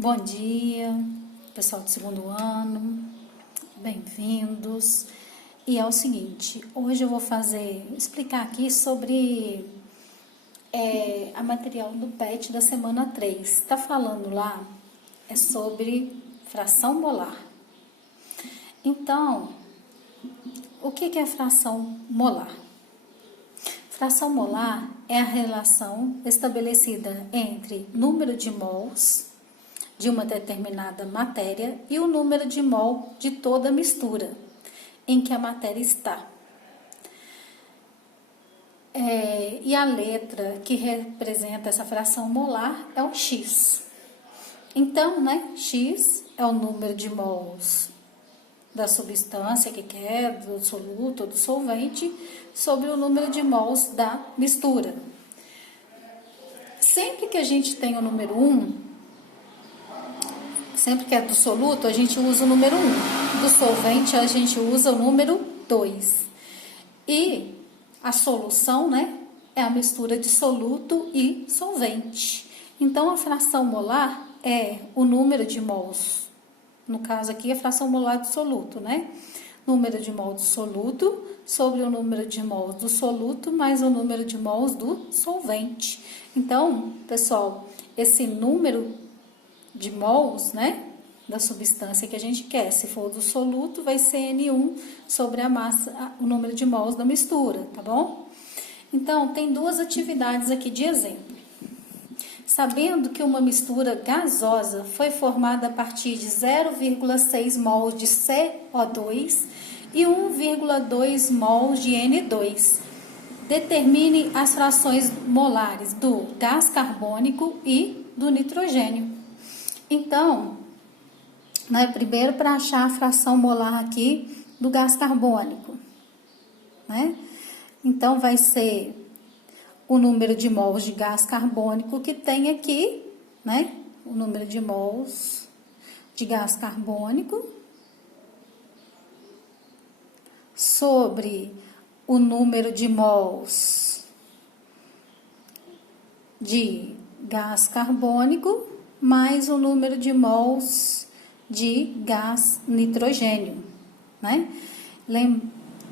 Bom dia, pessoal do segundo ano, bem-vindos. E é o seguinte, hoje eu vou explicar aqui sobre a material do PET da semana 3. Está falando lá sobre fração molar. Então, o que é fração molar? Fração molar é a relação estabelecida entre número de mols de uma determinada matéria e o número de mol de toda a mistura em que a matéria está. E a letra que representa essa fração molar é o X. Então, X é o número de mols da substância que quer, do soluto ou do solvente, sobre o número de mols da mistura. Sempre que a gente tem o número 1, sempre que é do soluto, a gente usa o número 1. Do solvente, a gente usa o número 2. E a solução, é a mistura de soluto e solvente. Então, a fração molar é o número de mols. No caso aqui, a fração molar do soluto, Número de mols do soluto sobre o número de mols do soluto mais o número de mols do solvente. Então, pessoal, esse número de mols, da substância que a gente quer. Se for do soluto, vai ser N1 sobre a massa, o número de mols da mistura, tá bom? Então, tem duas atividades aqui de exemplo. Sabendo que uma mistura gasosa foi formada a partir de 0,6 mols de CO2 e 1,2 mols de N2, determine as frações molares do gás carbônico e do nitrogênio. Então, primeiro para achar a fração molar aqui do gás carbônico, Então, vai ser o número de mols de gás carbônico que tem aqui, O número de mols de gás carbônico sobre o número de mols de gás carbônico mais o número de mols de gás nitrogênio,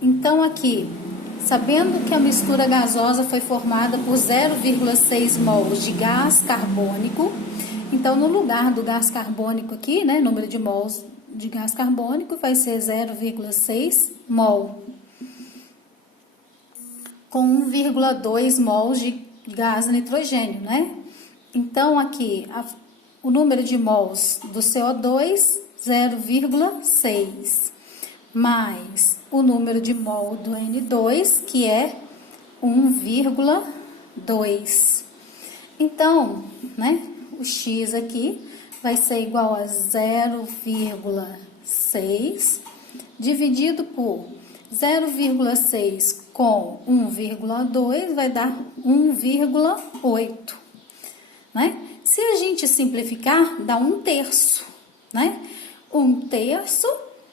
Então, aqui, sabendo que a mistura gasosa foi formada por 0,6 mols de gás carbônico, então, no lugar do gás carbônico aqui, número de mols de gás carbônico vai ser 0,6 mol, com 1,2 mols de gás nitrogênio, Então, aqui, o número de mols do CO2, 0,6, mais o número de mol do N2, que é 1,2. Então, o X aqui vai ser igual a 0,6 dividido por 0,6 com 1,2 vai dar 1,8, Se a gente simplificar, dá 1/3, 1/3,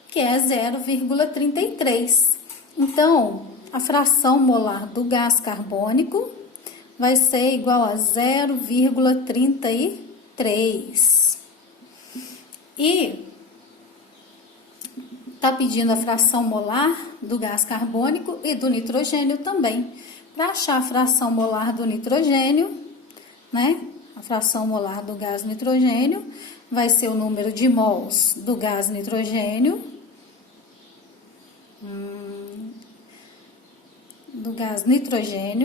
que é 0,33. Então, a fração molar do gás carbônico vai ser igual a 0,33. E está pedindo a fração molar do gás carbônico e do nitrogênio também. Para achar a fração molar do nitrogênio, a fração molar do gás nitrogênio vai ser o número de mols do gás nitrogênio,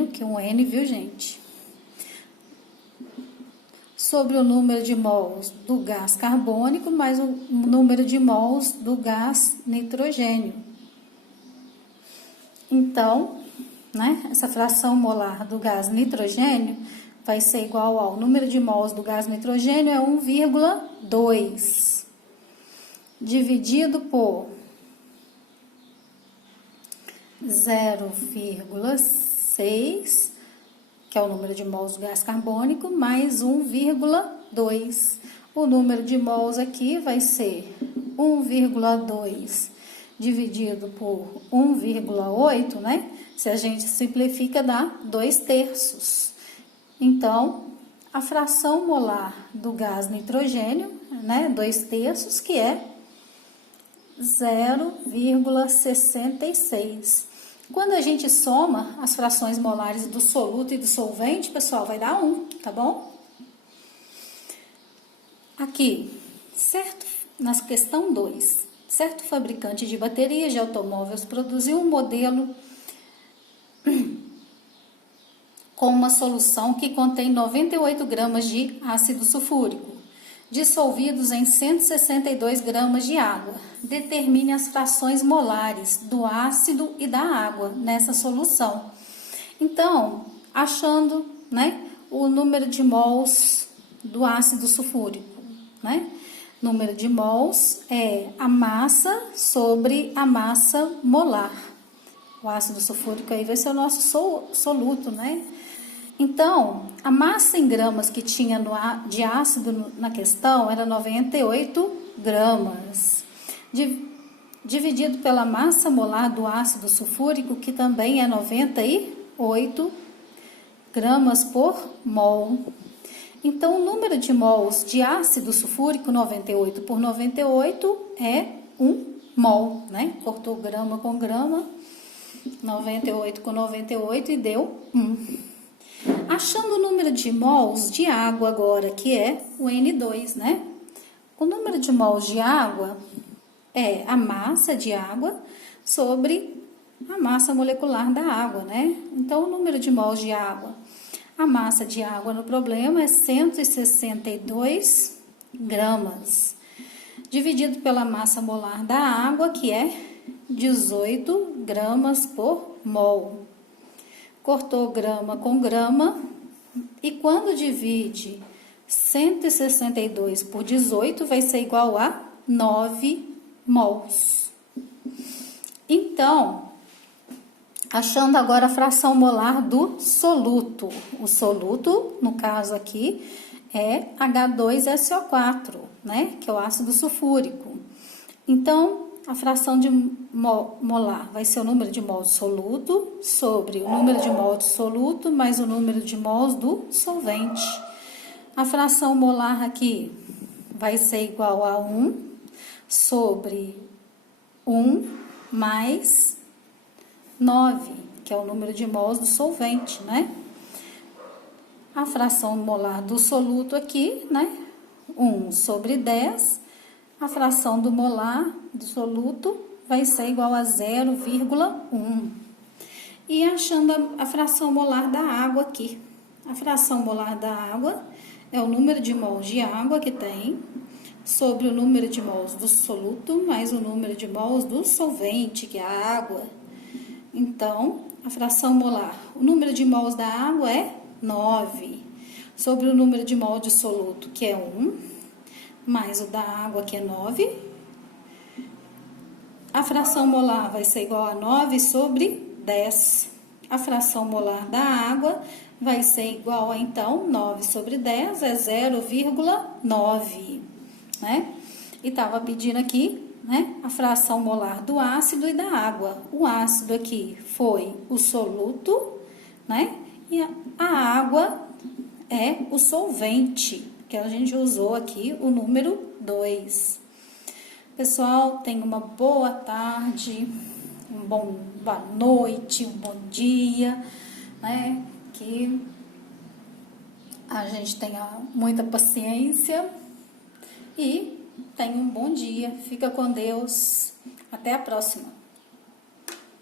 que é um N, viu, gente? Sobre o número de mols do gás carbônico mais o número de mols do gás nitrogênio. Então, essa fração molar do gás nitrogênio vai ser igual ao número de mols do gás nitrogênio é 1,2 dividido por 0,6, que é o número de mols do gás carbônico, mais 1,2. O número de mols aqui vai ser 1,2 dividido por 1,8, Se a gente simplifica, dá 2/3. Então, a fração molar do gás nitrogênio, né, 2/3, que é 0,66. Quando a gente soma as frações molares do soluto e do solvente, pessoal, vai dar 1, tá bom? Aqui, certo, na questão 2, certo fabricante de baterias de automóveis produziu um modelo com uma solução que contém 98 gramas de ácido sulfúrico, dissolvidos em 162 gramas de água. Determine as frações molares do ácido e da água nessa solução. Então, achando, né, o número de mols do ácido sulfúrico, né? Número de mols é a massa sobre a massa molar. O ácido sulfúrico aí vai ser o nosso soluto, né? Então, a massa em gramas que tinha de ácido na questão era 98 gramas. Dividido pela massa molar do ácido sulfúrico, que também é 98 gramas por mol. Então, o número de mols de ácido sulfúrico, 98 por 98, é 1 mol, né? Cortou grama com grama, 98 com 98 e deu 1. Achando o número de mols de água agora, que é o N2, né? O número de mols de água é a massa de água sobre a massa molecular da água, né? Então, o número de mols de água, a massa de água no problema é 162 gramas, dividido pela massa molar da água, que é 18 gramas por mol. Cortou grama com grama, e quando divide 162 por 18, vai ser igual a 9 mols. Então, achando agora a fração molar do soluto. O soluto, no caso aqui, é H2SO4, né? Que é o ácido sulfúrico. Então, a fração de molar vai ser o número de mols do soluto sobre o número de mols do soluto mais o número de mols do solvente. A fração molar aqui vai ser igual a 1 sobre 1 mais 9, que é o número de mols do solvente, né? A fração molar do soluto aqui, né? 1 sobre 10. A fração do molar do soluto vai ser igual a 0,1. E achando a fração molar da água aqui. A fração molar da água é o número de mols de água que tem sobre o número de mols do soluto mais o número de mols do solvente, que é a água. Então, a fração molar, o número de mols da água é 9, sobre o número de mols de soluto, que é 1, mais o da água, que é 9. A fração molar vai ser igual a 9 sobre 10. A fração molar da água vai ser igual a, então, 9 sobre 10 é 0,9, né? E estava pedindo aqui, né, a fração molar do ácido e da água. O ácido aqui foi o soluto, né? E a água é o solvente, que a gente usou aqui o número 2. Pessoal, tenha uma boa tarde, boa noite, um bom dia, né? Que a gente tenha muita paciência e tenha um bom dia. Fica com Deus. Até a próxima.